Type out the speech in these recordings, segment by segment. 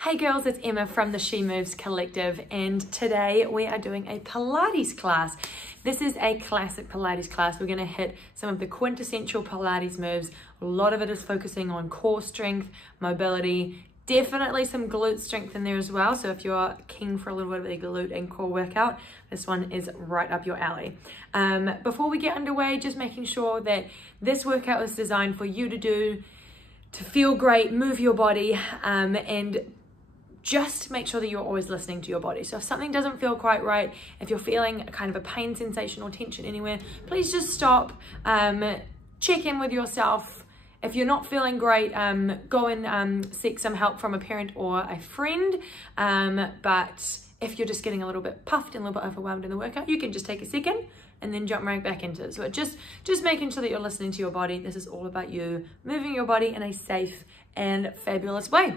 Hey girls, it's Emma from the She Moves Collective, and today we are doing a Pilates class. This is a classic Pilates class. We're going to hit some of the quintessential Pilates moves. A lot of it is focusing on core strength, mobility, definitely some glute strength in there as well. So if you're keen for a little bit of a glute and core workout, this one is right up your alley. Before we get underway, just making sure that this workout is designed for you to do, to feel great, move your body, and just make sure that you're always listening to your body. So if something doesn't feel quite right, if you're feeling kind of a pain sensation or tension anywhere, please just stop, check in with yourself. If you're not feeling great, go and seek some help from a parent or a friend. But if you're just getting a little bit puffed and a little bit overwhelmed in the workout, you can just take a second and then jump right back into it. So just making sure that you're listening to your body. This is all about you moving your body in a safe and fabulous way.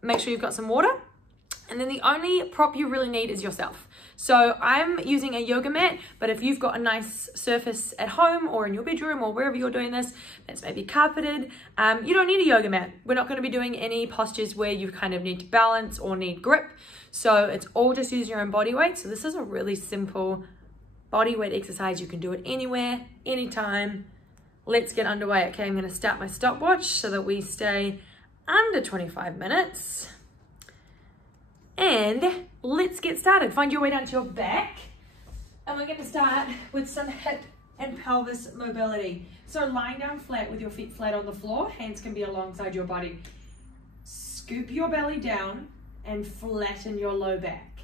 Make sure you've got some water. And then the only prop you really need is yourself. So I'm using a yoga mat, but if you've got a nice surface at home or in your bedroom or wherever you're doing this, that's maybe carpeted, you don't need a yoga mat. We're not going to be doing any postures where you kind of need to balance or need grip. So it's all just using your own body weight. So this is a really simple body weight exercise. You can do it anywhere, anytime. Let's get underway. Okay, I'm going to start my stopwatch so that we stay under 25 minutes. And let's get started. Find your way down to your back. And we're going to start with some hip and pelvis mobility. So lying down flat with your feet flat on the floor, hands can be alongside your body. Scoop your belly down and flatten your low back.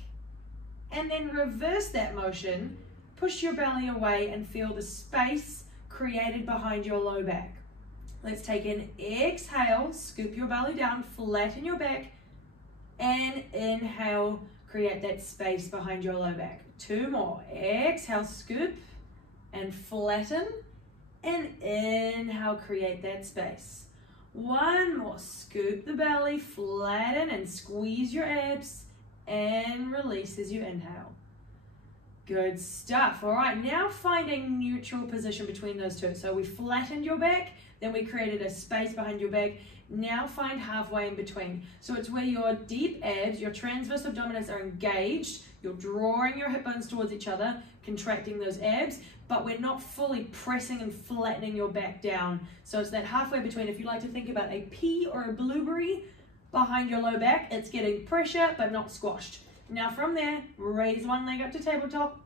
And then reverse that motion. Push your belly away and feel the space created behind your low back. Let's take an exhale, scoop your belly down, flatten your back, and inhale, create that space behind your low back. Two more. Exhale, scoop and flatten, and inhale, create that space. One more. Scoop the belly, flatten and squeeze your abs, and release as you inhale. Good stuff. All right, now find a neutral position between those two. So we flattened your back, then we created a space behind your back. Now find halfway in between. So it's where your deep abs, your transverse abdominis are engaged. You're drawing your hip bones towards each other, contracting those abs, but we're not fully pressing and flattening your back down. So it's that halfway between. If you like to think about a pea or a blueberry behind your low back, it's getting pressure but not squashed. Now from there, raise one leg up to tabletop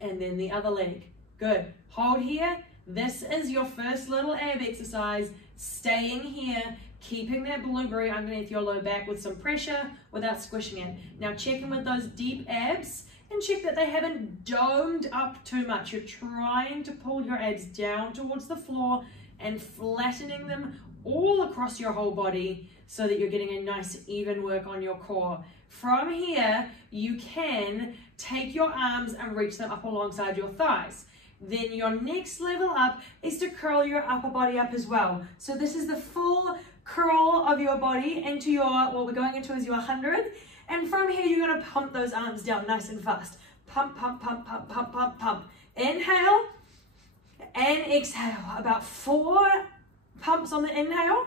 and then the other leg. Good. Hold here. This is your first little ab exercise. Staying here, keeping that blueberry underneath your low back with some pressure without squishing it. Now check in with those deep abs and check that they haven't domed up too much. You're trying to pull your abs down towards the floor and flattening them all across your whole body so that you're getting a nice even work on your core. From here, you can take your arms and reach them up alongside your thighs. Then your next level up is to curl your upper body up as well. So this is the full curl of your body into your, what we're going into is your 100. And from here, you're going to pump those arms down nice and fast. Pump, pump, pump, pump, pump, pump, pump. Inhale and exhale. About 4 pumps on the inhale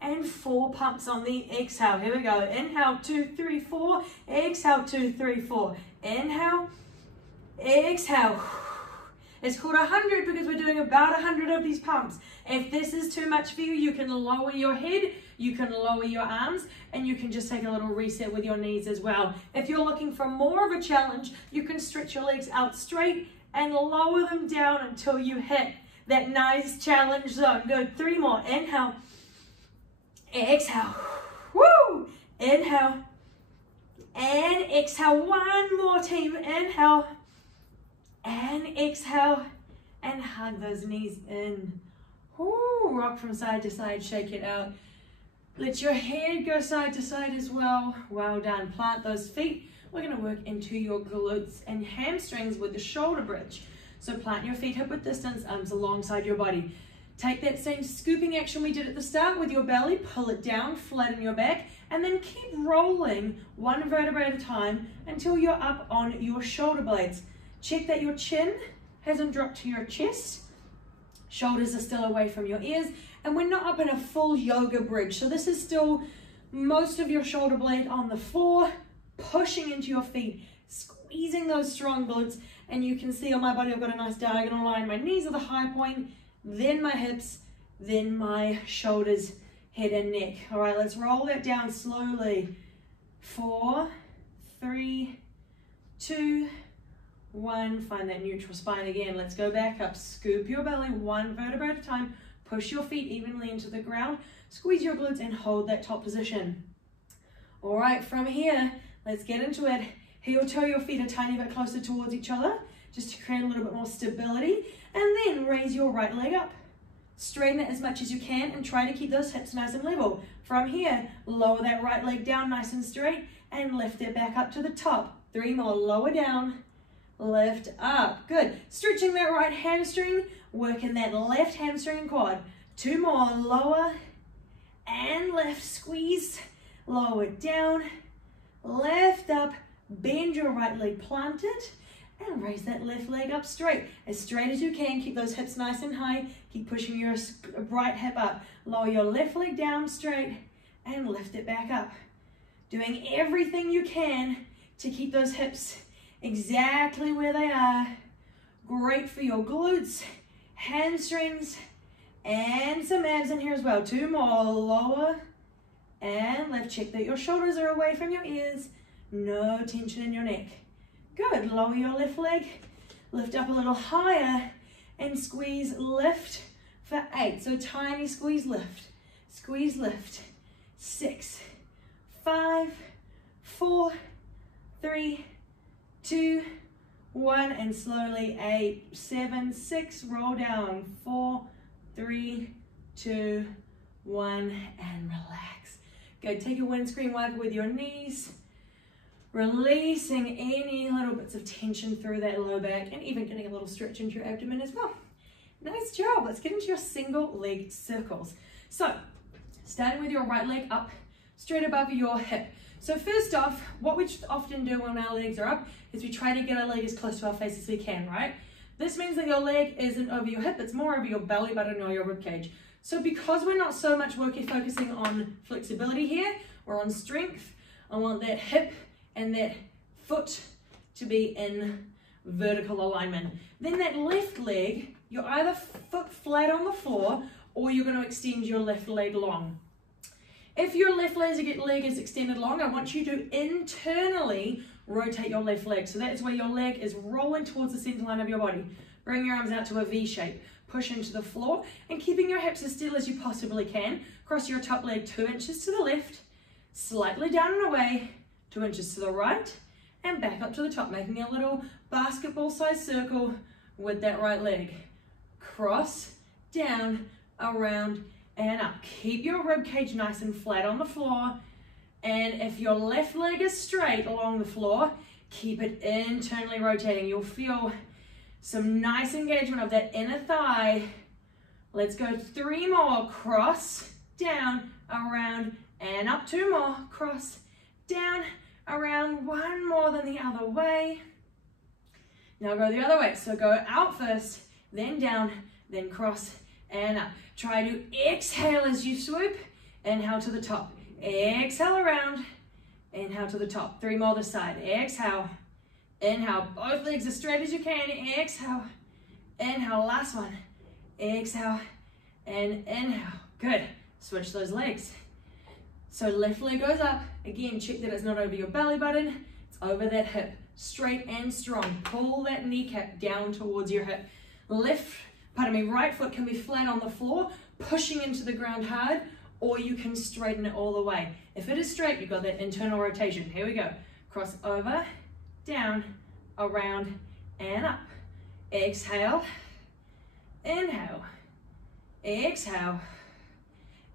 and 4 pumps on the exhale. Here we go. Inhale, 2, 3, 4. Exhale, 2, 3, 4. Inhale, exhale. It's called 100 because we're doing about 100 of these pumps. If this is too much for you, you can lower your head, you can lower your arms, and you can just take a little reset with your knees as well. If you're looking for more of a challenge, you can stretch your legs out straight and lower them down until you hit that nice challenge zone. Good. 3 more. Inhale. Exhale. Woo! Inhale. And exhale. One more, team. Inhale. And exhale, and hug those knees in. Ooh, rock from side to side, shake it out. Let your head go side to side as well. Well done. Plant those feet. We're going to work into your glutes and hamstrings with the shoulder bridge. So plant your feet hip width distance, arms alongside your body. Take that same scooping action we did at the start with your belly, pull it down, flatten your back, and then keep rolling one vertebrae at a time until you're up on your shoulder blades. Check that your chin hasn't dropped to your chest. Shoulders are still away from your ears. And we're not up in a full yoga bridge. So this is still most of your shoulder blade on the floor, pushing into your feet, squeezing those strong glutes, and you can see on my body I've got a nice diagonal line. My knees are the high point, then my hips, then my shoulders, head and neck. All right, let's roll that down slowly. 4, 3, 2, 1. Find that neutral spine again. Let's go back up. Scoop your belly one vertebra at a time. Push your feet evenly into the ground. Squeeze your glutes and hold that top position. All right, from here, let's get into it. Heel toe your feet a tiny bit closer towards each other, just to create a little bit more stability. And then raise your right leg up. Straighten it as much as you can and try to keep those hips nice and level. From here, lower that right leg down nice and straight and lift it back up to the top. 3 more, lower down, lift up. Good. Stretching that right hamstring, working that left hamstring and quad. 2 more, lower and lift, squeeze, lower down, lift up, bend your right leg planted, and raise that left leg up straight as you can. Keep those hips nice and high. Keep pushing your right hip up. Lower your left leg down straight and lift it back up. Doing everything you can to keep those hips exactly where they are. Great for your glutes, hamstrings, and some abs in here as well. 2 more, lower and lift. Check that your shoulders are away from your ears. No tension in your neck. Good, lower your left leg, lift up a little higher, and squeeze, lift for 8. So tiny squeeze, lift, 6, 5, 4, 3, 2, 1, and slowly 8, 7, 6, roll down, 4, 3, 2, 1, and relax. Good, take a windscreen wiper with your knees, releasing any little bits of tension through that low back and even getting a little stretch into your abdomen as well. Nice job. Let's get into your single leg circles. So, starting with your right leg up, straight above your hip. So first off, what we often do when our legs are up is we try to get our leg as close to our face as we can, right? This means that your leg isn't over your hip, it's more over your belly button or your rib cage. So because we're not so much focusing on flexibility here or on strength, I want that hip and that foot to be in vertical alignment. Then that left leg, you're either foot flat on the floor or you're going to extend your left leg long. If your left leg is extended long, I want you to internally rotate your left leg. So that's where your leg is rolling towards the center line of your body. Bring your arms out to a V shape. Push into the floor and keeping your hips as still as you possibly can. Cross your top leg 2 inches to the left, slightly down and away, 2 inches to the right, and back up to the top, making a little basketball-sized circle with that right leg. Cross, down, around, and up. Keep your rib cage nice and flat on the floor, and if your left leg is straight along the floor, keep it internally rotating. You'll feel some nice engagement of that inner thigh. Let's go 3 more. Cross, down, around, and up. 2 more. Cross, down, around. 1 more than the other way. Now go the other way. So go out first, then down, then cross, and up. Try to exhale as you swoop. Inhale to the top. Exhale around. Inhale to the top. 3 more this side. Exhale. Inhale. Both legs as straight as you can. Exhale. Inhale. Last one. Exhale. And inhale. Good. Switch those legs. So left leg goes up. Again, check that it's not over your belly button. It's over that hip. Straight and strong. Pull that kneecap down towards your hip. Right foot can be flat on the floor, pushing into the ground hard, or you can straighten it all the way. If it is straight, you've got that internal rotation. Here we go. Cross over, down, around, and up. Exhale, inhale, exhale,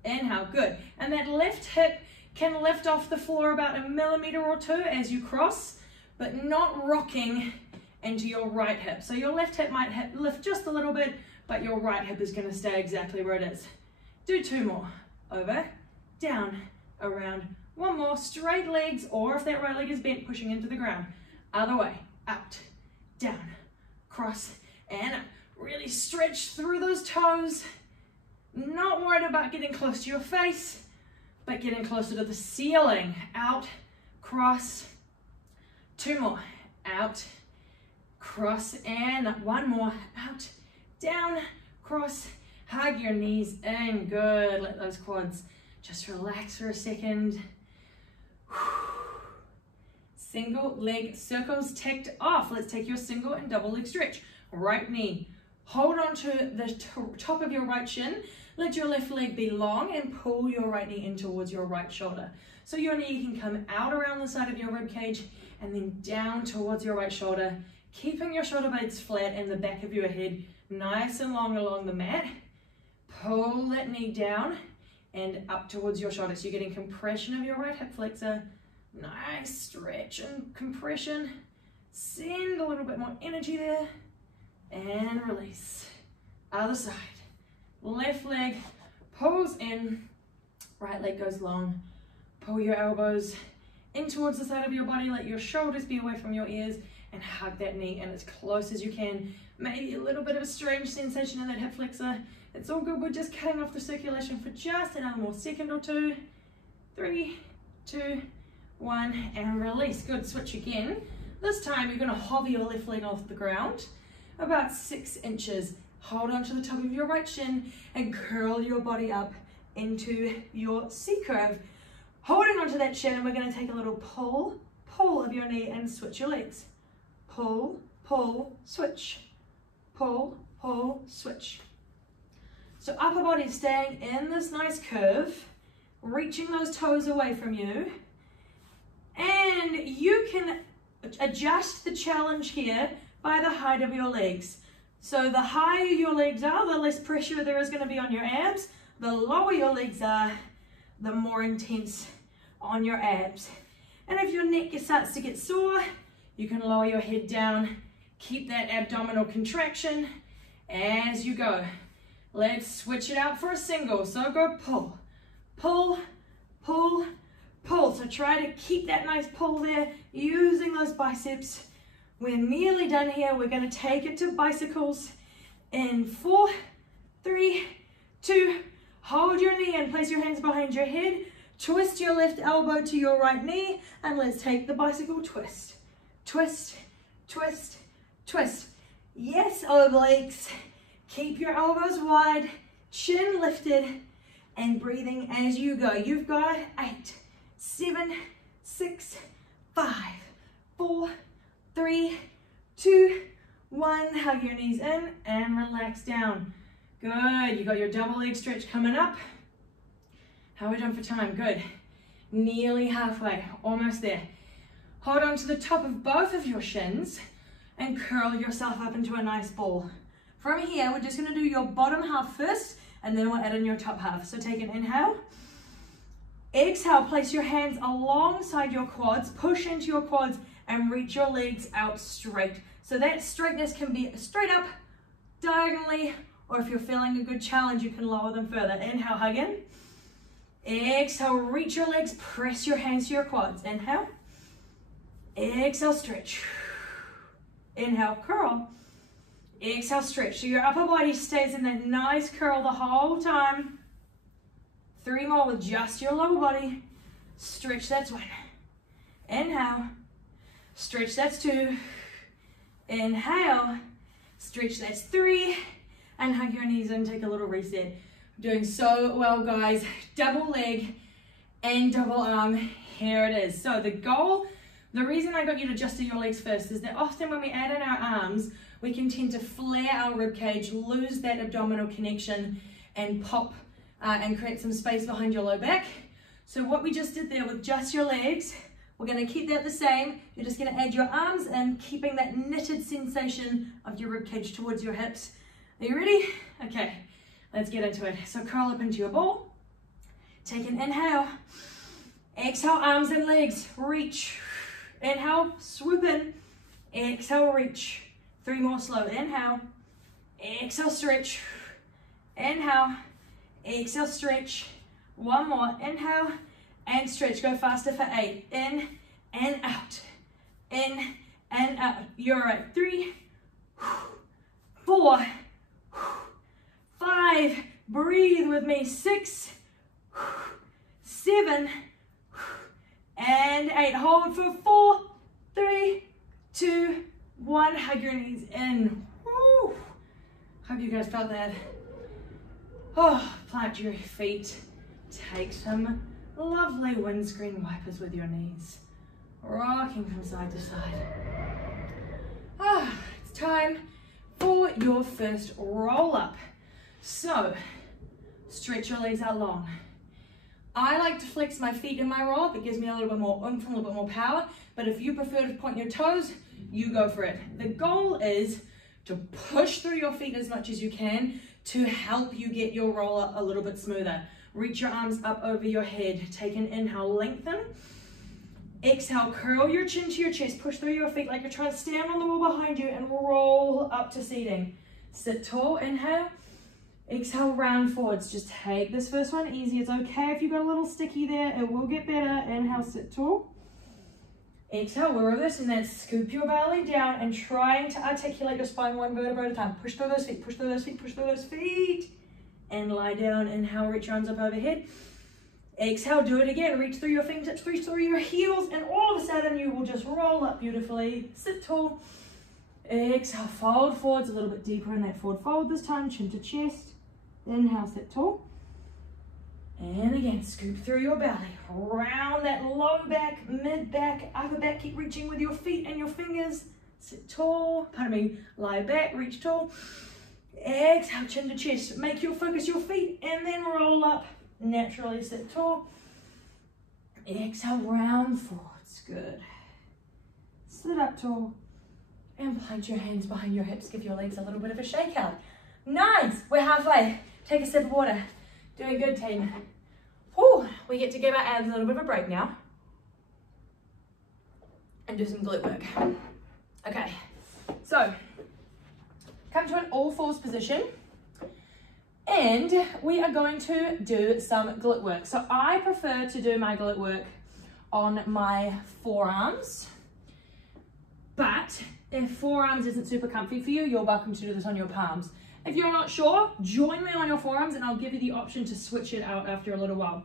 inhale. Good. And that left hip can lift off the floor about 1 millimeter or 2 as you cross, but not rocking into your right hip. So your left hip might lift just a little bit, but your right hip is going to stay exactly where it is. Do 2 more. Over, down, around. 1 more. Straight legs, or if that right leg is bent, pushing into the ground. Other way. Out, down, cross, and up. Really stretch through those toes. Not worried about getting close to your face. but getting closer to the ceiling. Out, cross, 2 more, out, cross, and 1 more, out, down, cross, hug your knees in, good. Let those quads just relax for a second. Single leg circles ticked off. Let's take your single and double leg stretch. Right knee, hold on to the top of your right shin. Let your left leg be long and pull your right knee in towards your right shoulder. So your knee can come out around the side of your rib cage and then down towards your right shoulder, keeping your shoulder blades flat and the back of your head nice and long along the mat. Pull that knee down and up towards your shoulder. So you're getting compression of your right hip flexor. Nice stretch and compression. Send a little bit more energy there and release. Other side. Left leg pulls in, right leg goes long. Pull your elbows in towards the side of your body. Let your shoulders be away from your ears and hug that knee in as close as you can. Maybe a little bit of a strange sensation in that hip flexor. It's all good. We're just cutting off the circulation for just another more second or two. 3, 2, 1, and release. Good, switch again. This time you're going to hover your left leg off the ground about 6 inches. Hold on to the top of your right shin and curl your body up into your C curve. Holding onto that shin, and we're going to take a little pull of your knee and switch your legs. Pull, pull, switch. Pull, pull, switch. So upper body staying in this nice curve, reaching those toes away from you. And you can adjust the challenge here by the height of your legs. So the higher your legs are, the less pressure there is going to be on your abs. The lower your legs are, the more intense on your abs. And if your neck starts to get sore, you can lower your head down. Keep that abdominal contraction as you go. Let's switch it out for a single. So go pull, pull, pull, pull. So try to keep that nice pull there, using those biceps. We're nearly done here. We're going to take it to bicycles in 4, 3, 2. Hold your knee and place your hands behind your head. Twist your left elbow to your right knee, and let's take the bicycle twist. Twist, twist, twist. Yes, obliques. Keep your elbows wide, chin lifted, and breathing as you go. You've got 8, 7, 6, 5, 4, 3, 2, 1. Hug your knees in and relax down. Good. You got your double leg stretch coming up. How are we doing for time? Good. Nearly halfway. Almost there. Hold on to the top of both of your shins and curl yourself up into a nice ball. From here, we're just going to do your bottom half first, and then we'll add in your top half. So take an inhale. Exhale, place your hands alongside your quads, push into your quads, and reach your legs out straight. So that straightness can be straight up, diagonally, or if you're feeling a good challenge, you can lower them further. Inhale, hug in. Exhale, reach your legs, press your hands to your quads. Inhale. Exhale, stretch. Inhale, curl. Exhale, stretch. So your upper body stays in that nice curl the whole time. 3 more with just your lower body. Stretch, that's 1. Inhale. Stretch, that's 2. Inhale. Stretch, that's 3. And hug your knees in, take a little reset. Doing so well, guys. Double leg and double arm. Here it is. So the goal, the reason I got you to adjust to your legs first is that often when we add in our arms, we can tend to flare our rib cage, lose that abdominal connection, and pop and create some space behind your low back. So what we just did there with just your legs, we're going to keep that the same. You're just going to add your arms in, keeping that knitted sensation of your rib cage towards your hips. Are you ready? Okay, let's get into it. So curl up into your ball. Take an inhale. Exhale, arms and legs. Reach. Inhale, swoop in. Exhale, reach. 3 more slow. Inhale. Exhale, stretch. Inhale. Exhale, stretch. 1 more. Inhale and stretch. Go faster for 8. In and out. In and out. You're at 3, 4, 5. Breathe with me. 6, 7, and 8. Hold for 4, 3, 2, 1. Hug your knees in. Woo. Hope you guys felt that. Oh, plant your feet. Take some lovely windscreen wipers with your knees. Rocking from side to side. Ah, it's time for your first roll up. So, stretch your legs out long. I like to flex my feet in my roll up. It gives me a little bit more oomph and a little bit more power. But if you prefer to point your toes, you go for it. The goal is to push through your feet as much as you can to help you get your roll up a little bit smoother. Reach your arms up over your head. Take an inhale, lengthen. Exhale, curl your chin to your chest. Push through your feet like you're trying to stand on the wall behind you and roll up to seating. Sit tall, inhale. Exhale, round forwards. Just take this first one easy. It's okay if you got a little sticky there. It will get better. Inhale, sit tall. Exhale, we're reversing that. Scoop your belly down and trying to articulate your spine one vertebra at a time. Push through those feet, push through those feet, push through those feet. And lie down. Inhale, reach your arms up overhead. Exhale, do it again. Reach through your fingertips, reach through your heels, and all of a sudden you will just roll up beautifully. Sit tall. Exhale, fold forwards a little bit deeper in that forward fold this time, chin to chest. Inhale, sit tall. And again, scoop through your belly. Round that low back, mid back, upper back. Keep reaching with your feet and your fingers. Sit tall. Pardon me. Lie back, reach tall. Exhale, chin to chest. Make your focus your feet and then roll up. Naturally sit tall. Exhale, round forwards. Good. Sit up tall. And plant your hands behind your hips. Give your legs a little bit of a shake out. Nice. We're halfway. Take a sip of water. Doing good, team. Whew. We get to give our abs a little bit of a break now. And do some glute work. Okay. So, come to an all fours position. And we are going to do some glute work. So I prefer to do my glute work on my forearms. But if forearms isn't super comfy for you, you're welcome to do this on your palms. If you're not sure, join me on your forearms and I'll give you the option to switch it out after a little while.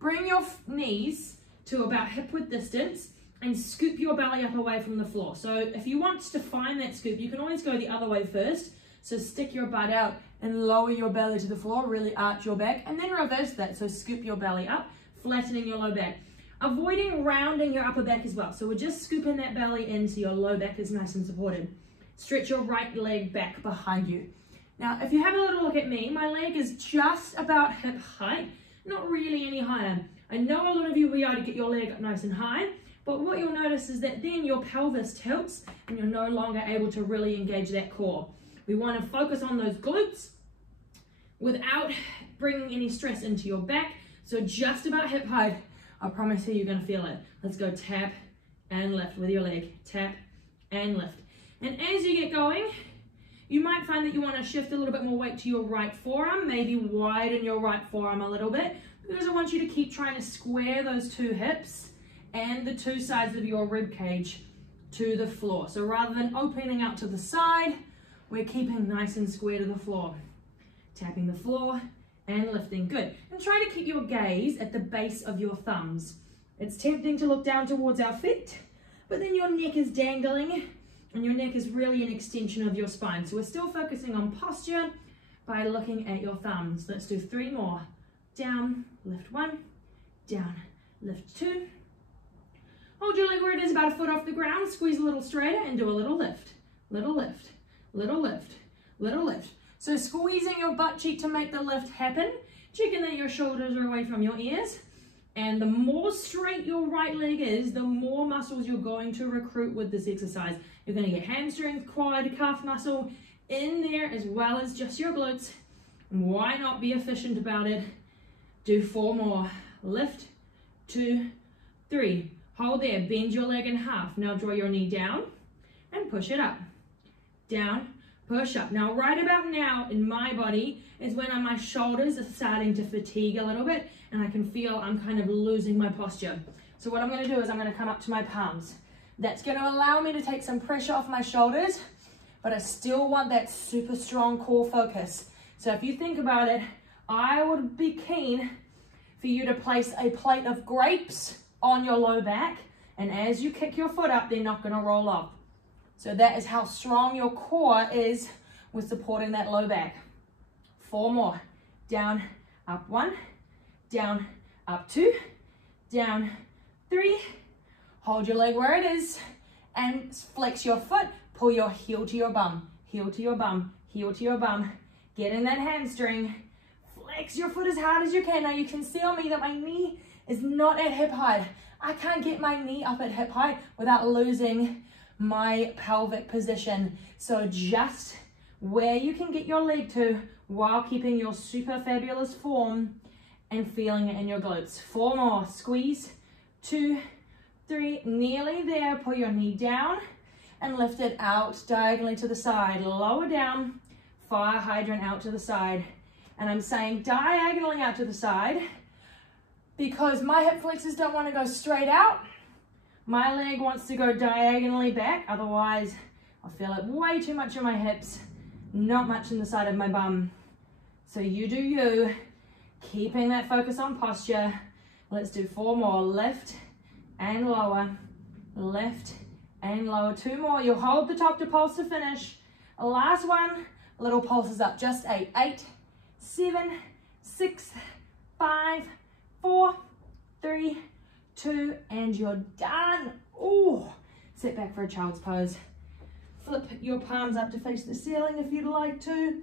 Bring your knees to about hip width distance and scoop your belly up away from the floor. So if you want to find that scoop, you can always go the other way first. So stick your butt out and lower your belly to the floor, really arch your back, and then reverse that. So scoop your belly up, flattening your low back. Avoiding rounding your upper back as well. So we're just scooping that belly in so your low back is nice and supported. Stretch your right leg back behind you. Now, if you have a little look at me, my leg is just about hip height, not really any higher. I know a lot of you will be able to get your leg up nice and high, but what you'll notice is that then your pelvis tilts and you're no longer able to really engage that core. We want to focus on those glutes without bringing any stress into your back. So just about hip height, I promise you, you're going to feel it. Let's go tap and lift with your leg. Tap and lift. And as you get going, you might find that you want to shift a little bit more weight to your right forearm, maybe widen your right forearm a little bit, because I want you to keep trying to square those two hips and the two sides of your rib cage to the floor. So rather than opening out to the side, we're keeping nice and square to the floor. Tapping the floor and lifting. Good. And try to keep your gaze at the base of your thumbs. It's tempting to look down towards our feet, but then your neck is dangling and your neck is really an extension of your spine. So we're still focusing on posture by looking at your thumbs. Let's do 3 more. Down, lift 1, down, lift 2. Hold your leg where it is, about a foot off the ground, squeeze a little straighter and do a little lift, little lift, little lift, little lift. So squeezing your butt cheek to make the lift happen, checking that your shoulders are away from your ears. And the more straight your right leg is, the more muscles you're going to recruit with this exercise. You're going to get hamstring, quad, calf muscle in there as well as just your glutes. Why not be efficient about it? Do 4 more. Lift, 2, 3. Hold there, bend your leg in half. Now draw your knee down and push it up. Down, push up. Now right about now in my body is when my shoulders are starting to fatigue a little bit and I can feel I'm kind of losing my posture. So what I'm going to do is I'm going to come up to my palms. That's going to allow me to take some pressure off my shoulders, but I still want that super strong core focus. So if you think about it, I would be keen for you to place a plate of grapes on your low back, and as you kick your foot up, they're not going to roll up. So that is how strong your core is with supporting that low back. 4 more. Down, up 1, down, up 2, down 3. Hold your leg where it is and flex your foot. Pull your heel to your bum, heel to your bum, heel to your bum. Get in that hamstring. Flex your foot as hard as you can. Now you can see on me that my knee is not at hip height. I can't get my knee up at hip height without losing my pelvic position. So just where you can get your leg to while keeping your super fabulous form and feeling it in your glutes. 4 more. Squeeze. 2, 3, nearly there. Pull your knee down and lift it out diagonally to the side. Lower down, fire hydrant out to the side. And I'm saying diagonally out to the side because my hip flexors don't want to go straight out. My leg wants to go diagonally back. Otherwise, I'll feel it way too much in my hips, not much in the side of my bum. So you do you, keeping that focus on posture. Let's do 4 more. Lift and lower, lift and lower. 2 more. You'll hold the top to pulse to finish. Last one, little pulses up. Just 8. 8, 7, 6, 5, 4, 3, 2, and you're done. Oh, sit back for a child's pose. Flip your palms up to face the ceiling if you'd like to.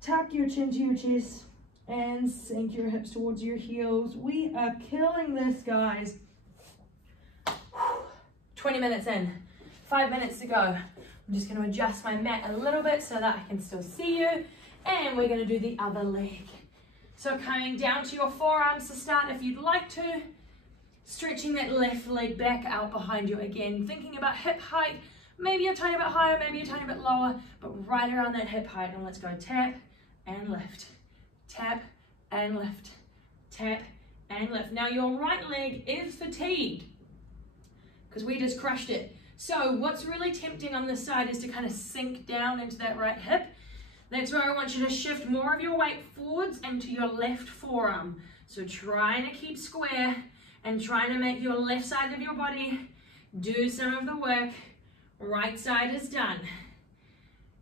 Tuck your chin to your chest and sink your hips towards your heels. We are killing this, guys. 20 minutes in, 5 minutes to go. I'm just going to adjust my mat a little bit so that I can still see you. And we're going to do the other leg. So coming down to your forearms to start if you'd like to. Stretching that left leg back out behind you again. Thinking about hip height. Maybe a tiny bit higher, maybe a tiny bit lower, but right around that hip height. And let's go tap and lift. Tap and lift. Tap and lift. Now your right leg is fatigued because we just crushed it. So what's really tempting on this side is to kind of sink down into that right hip. That's where I want you to shift more of your weight forwards into your left forearm. So trying to keep square and trying to make your left side of your body do some of the work. Right side is done.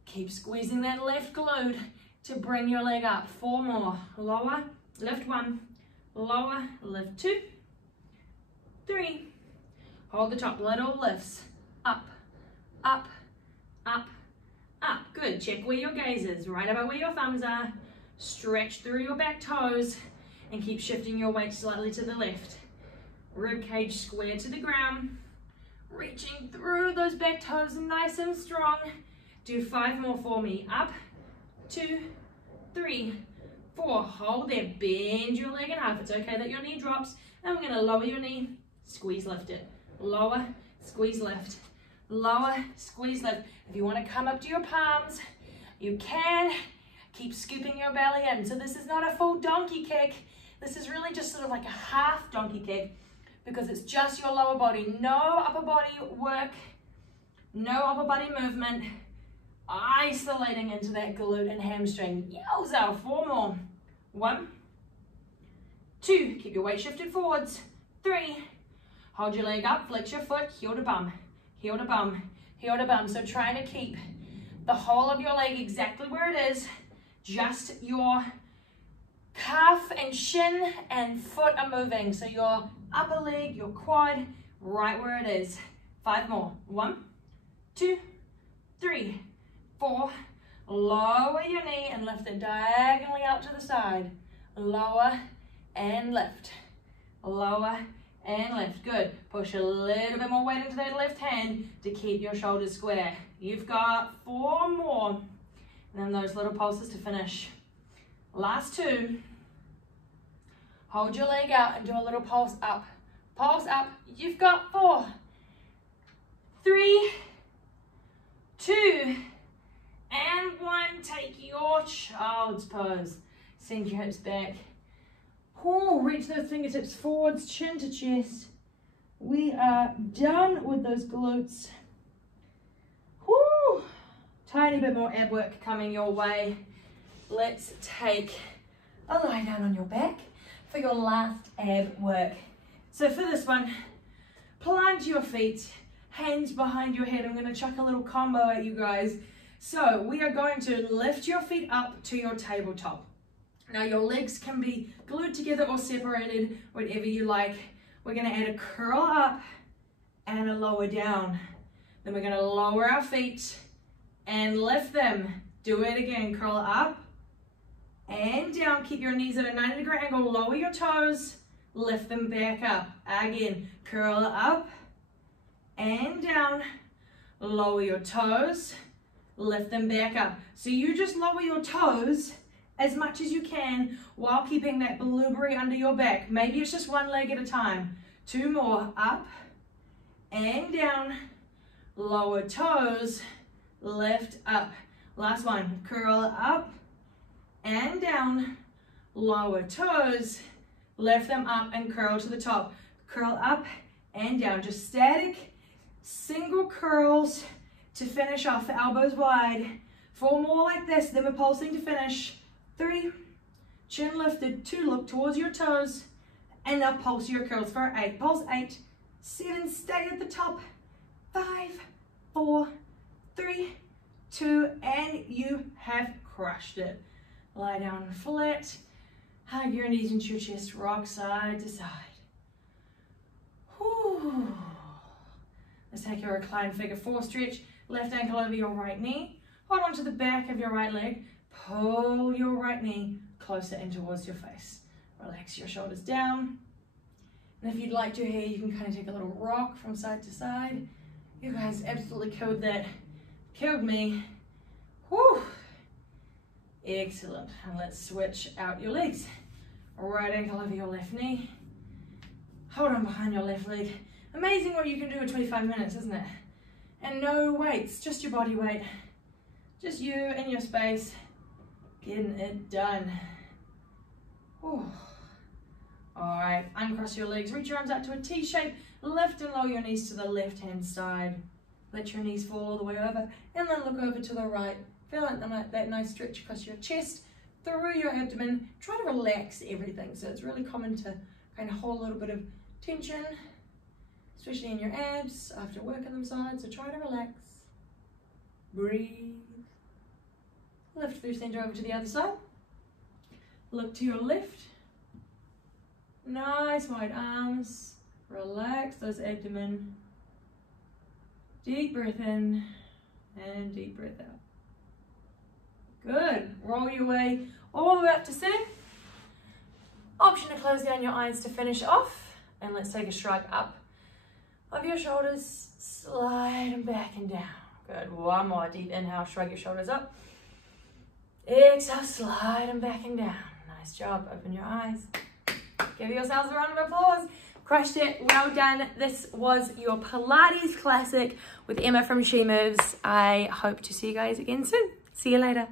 Keep squeezing that left glute to bring your leg up. 4 more. Lower, lift 1, lower, lift 2, 3. Hold the top, little lifts. Up, up, up, up. Good. Check where your gaze is, right about where your thumbs are. Stretch through your back toes and keep shifting your weight slightly to the left. Rib cage square to the ground. Reaching through those back toes nice and strong. Do 5 more for me. Up, 2, 3, 4. Hold there. Bend your leg in half. It's okay that your knee drops. And we're going to lower your knee. Squeeze, lift it. Lower, squeeze, lift. Lower, squeeze, lift. If you want to come up to your palms, you can. Keep scooping your belly in. So this is not a full donkey kick. This is really just sort of like a half donkey kick because it's just your lower body. No upper body work, no upper body movement. Isolating into that glute and hamstring. Yowza, 4 more. 1, 2, keep your weight shifted forwards. 3, hold your leg up, flex your foot, heel to bum, heel to bum, heel to bum. So trying to keep the whole of your leg exactly where it is. Just your calf and shin and foot are moving. So your upper leg, your quad, right where it is. 5 more. 1, 2, 3, 4. Lower your knee and lift it diagonally out to the side. Lower and lift. Lower and lift. Good. Push a little bit more weight into that left hand to keep your shoulders square. You've got 4 more. And then those little pulses to finish. Last 2. Hold your leg out and do a little pulse up. Pulse up. You've got 4, 3, 2, and 1. Take your child's pose. Send your hips back. Oh, reach those fingertips forwards, chin to chest. We are done with those glutes. Whoo! Tiny bit more ab work coming your way. Let's take a lie down on your back. for your last ab work. So for this one, plant your feet, hands behind your head. I'm going to chuck a little combo at you guys. So we are going to lift your feet up to your tabletop. Now your legs can be glued together or separated, whatever you like. We're going to add a curl up and a lower down. Then we're going to lower our feet and lift them. Do it again. Curl up and down. Keep your knees at a 90-degree angle. Lower your toes. Lift them back up. Again, curl up and down. Lower your toes. Lift them back up. So you just lower your toes as much as you can while keeping that blueberry under your back. Maybe it's just one leg at a time. 2 more. Up and down. Lower toes. Lift up. Last one. Curl up and down. Lower toes. Lift them up and curl to the top. Curl up and down. Just static single curls to finish off. Elbows wide. 4 more like this. Then we're pulsing to finish. 3. Chin lifted. 2. Look towards your toes. And now pulse your curls for 8. Pulse 8. 7. Stay at the top. 5. 4. 3. 2. And you have crushed it. Lie down flat. Hug your knees into your chest. Rock side to side. Whew. Let's take your recline figure 4 stretch. Left ankle over your right knee. Hold on to the back of your right leg. Pull your right knee closer in towards your face. Relax your shoulders down. And if you'd like to here, you can kind of take a little rock from side to side. You guys absolutely killed that. Killed me. Whew. Excellent. And let's switch out your legs. Right ankle over your left knee. Hold on behind your left leg. Amazing what you can do in 25 minutes, isn't it? And no weights, just your body weight. Just you and your space. Getting it done. Whew. All right, uncross your legs. Reach your arms out to a T shape. Lift and lower your knees to the left-hand side. Let your knees fall all the way over. And then look over to the right. Feel that nice stretch across your chest, through your abdomen. Try to relax everything. So it's really common to kind of hold a little bit of tension, especially in your abs after working them sides. So try to relax. Breathe. Lift through center over to the other side. Look to your left. Nice wide arms. Relax those abdomen. Deep breath in and deep breath out. Good. Roll your way all the way up to sitting. Option to close down your eyes to finish off. And let's take a shrug up of your shoulders. Slide them back and down. Good. One more deep inhale. Shrug your shoulders up. Exhale. Slide them back and down. Nice job. Open your eyes. Give yourselves a round of applause. Crushed it. Well done. This was your Pilates classic with Emma from She Moves. I hope to see you guys again soon. See you later.